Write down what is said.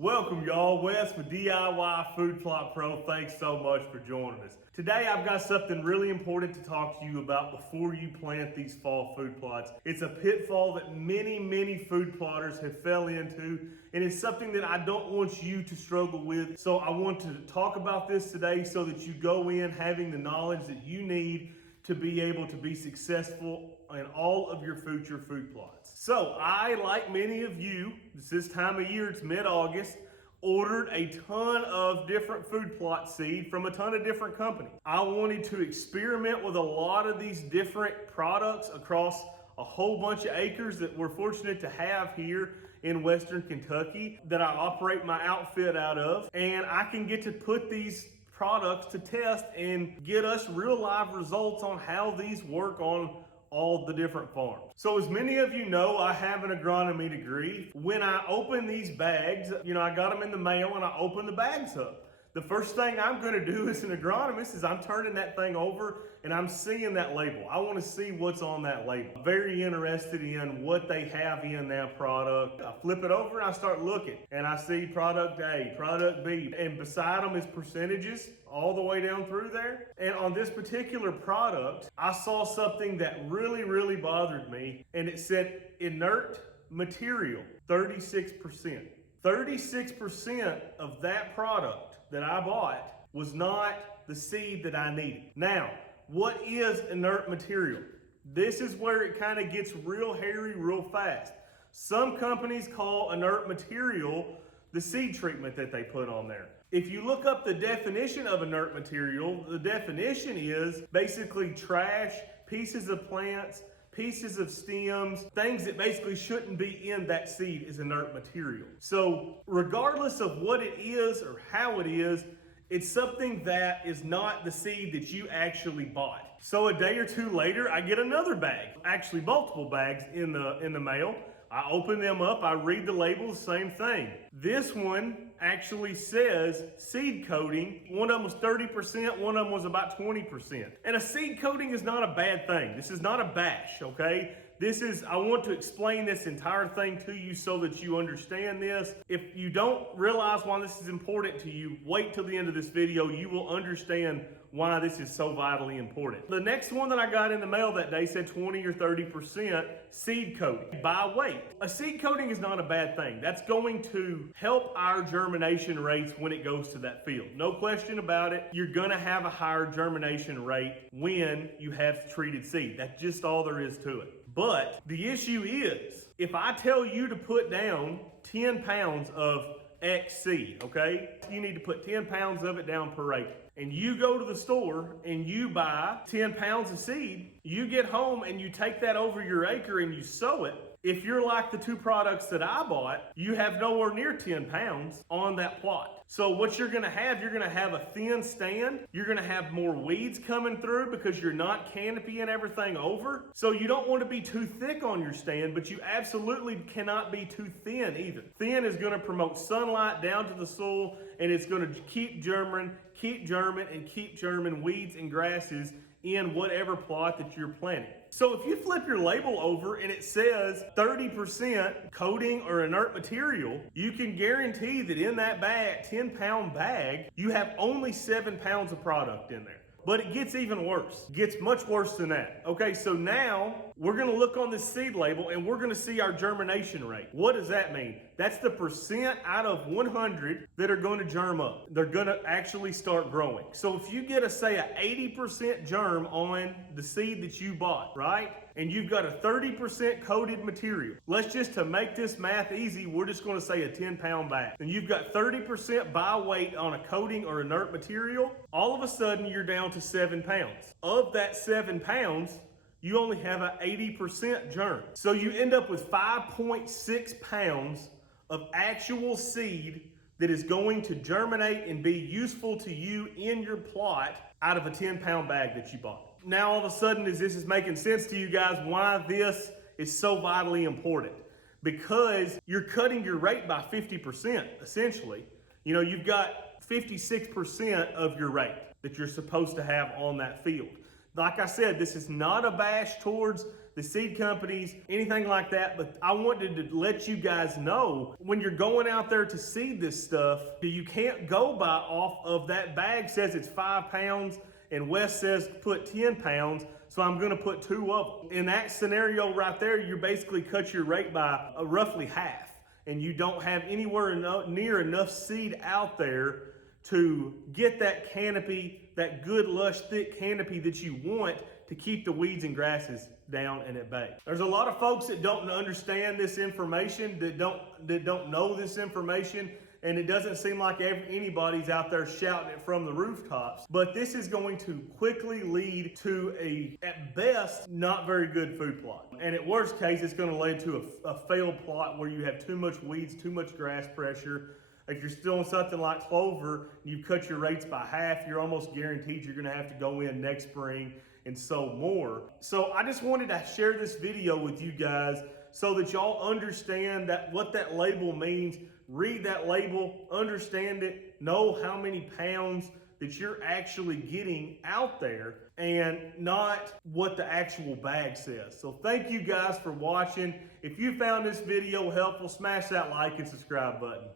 Welcome y'all, Wes with DIY Food Plot Pro. Thanks so much for joining us. Today I've got something really important to talk to you about before you plant these fall food plots. It's a pitfall that many food plotters have fell into, and it's something that I don't want you to struggle with. So I want to talk about this today so that you go in having the knowledge that you need to be able to be successful in all of your future food plots. So I, like many of you, it's this time of year, it's mid-August, ordered a ton of different food plot seed from a ton of different companies. I wanted to experiment with a lot of these different products across a whole bunch of acres that we're fortunate to have here in Western Kentucky that I operate my outfit out of, and I can get to put these products to test and get us real live results on how these work on all the different farms. So as many of you know, I have an agronomy degree. When I open these bags, I got them in the mail and I open the bags up. The first thing I'm gonna do as an agronomist is I'm turning that thing over and I'm seeing that label. I wanna see what's on that label. I'm very interested in what they have in that product. I flip it over and I start looking and I see product A, product B, and beside them is percentages all the way down through there. And on this particular product, I saw something that really bothered me, and it said inert material, 36%. 36% of that product that I bought was not the seed that I needed. Now, what is inert material? This is where it kind of gets real hairy real fast. Some companies call inert material the seed treatment that they put on there. If you look up the definition of inert material, the definition is basically trash, pieces of plants, pieces of stems, things that basically shouldn't be in that seed is inert material. So regardless of what it is or how it is, it's something that is not the seed that you actually bought. So a day or two later, I get another bag, actually multiple bags in the mail. I open them up, I read the labels, same thing. This one actually says seed coating. One of them was 30%, one of them was about 20%. And a seed coating is not a bad thing. This is not a bash, okay? I want to explain this entire thing to you so that you understand this. If you don't realize why this is important to you, wait till the end of this video. You will understand why this is so vitally important. The next one that I got in the mail that day said 20 or 30% seed coating by weight. A seed coating is not a bad thing. That's going to help our germination rates when it goes to that field. No question about it. You're gonna have a higher germination rate when you have treated seed. That's just all there is to it. But the issue is, if I tell you to put down 10 pounds of X seed, okay? You need to put 10 pounds of it down per acre. And you go to the store and you buy 10 pounds of seed, you get home and you take that over your acre and you sow it. If you're like the two products that I bought, you have nowhere near 10 pounds on that plot. So what you're gonna have a thin stand. You're gonna have more weeds coming through because you're not canopying everything over. So you don't want to be too thick on your stand, but you absolutely cannot be too thin either. Thin is gonna promote sunlight down to the soil, and it's gonna keep germinating, and keep germinating weeds and grasses in whatever plot that you're planting. So if you flip your label over and it says 30% coating or inert material, you can guarantee that in that bag, 10-pound bag, you have only 7 pounds of product in there. But it gets even worse. It gets much worse than that. Okay, so now we're gonna look on this seed label and we're gonna see our germination rate. What does that mean? That's the percent out of 100 that are gonna germ up. They're gonna actually start growing. So if you get say a 80% germ on the seed that you bought, right? And you've got a 30% coated material. Let's just, to make this math easy, we're just gonna say a 10-pound bag. And you've got 30% by weight on a coating or inert material. All of a sudden you're down to 7 pounds. Of that 7 pounds, you only have an 80% germ. So you end up with 5.6 pounds of actual seed that is going to germinate and be useful to you in your plot out of a 10-pound bag that you bought. Now all of a sudden, as this is making sense to you guys, why this is so vitally important. Because you're cutting your rate by 50%, essentially. You've got 56% of your rate that you're supposed to have on that field. Like I said, this is not a bash towards the the seed companies, anything like that. But I wanted to let you guys know, when you're going out there to seed this stuff, you can't go by off of that bag says it's 5 pounds and Wes says put 10 pounds. So I'm gonna put 2 of them. In that scenario right there, you basically cut your rate by roughly half, and you don't have anywhere near enough seed out there to get that canopy, that good lush thick canopy that you want to keep the weeds and grasses down and at bay. There's a lot of folks that don't understand this information, that don't know this information, and it doesn't seem like anybody's out there shouting it from the rooftops. But this is going to quickly lead to a, at best, not very good food plot. And at worst case, it's going to lead to a failed plot where you have too much weeds, too much grass pressure. If you're still on something like clover, you've cut your rates by half, you're almost guaranteed you're gonna have to go in next spring and sow more. So I just wanted to share this video with you guys so that y'all understand that what that label means. Read that label, understand it, know how many pounds that you're actually getting out there and not what the actual bag says. So thank you guys for watching. If you found this video helpful, smash that like and subscribe button.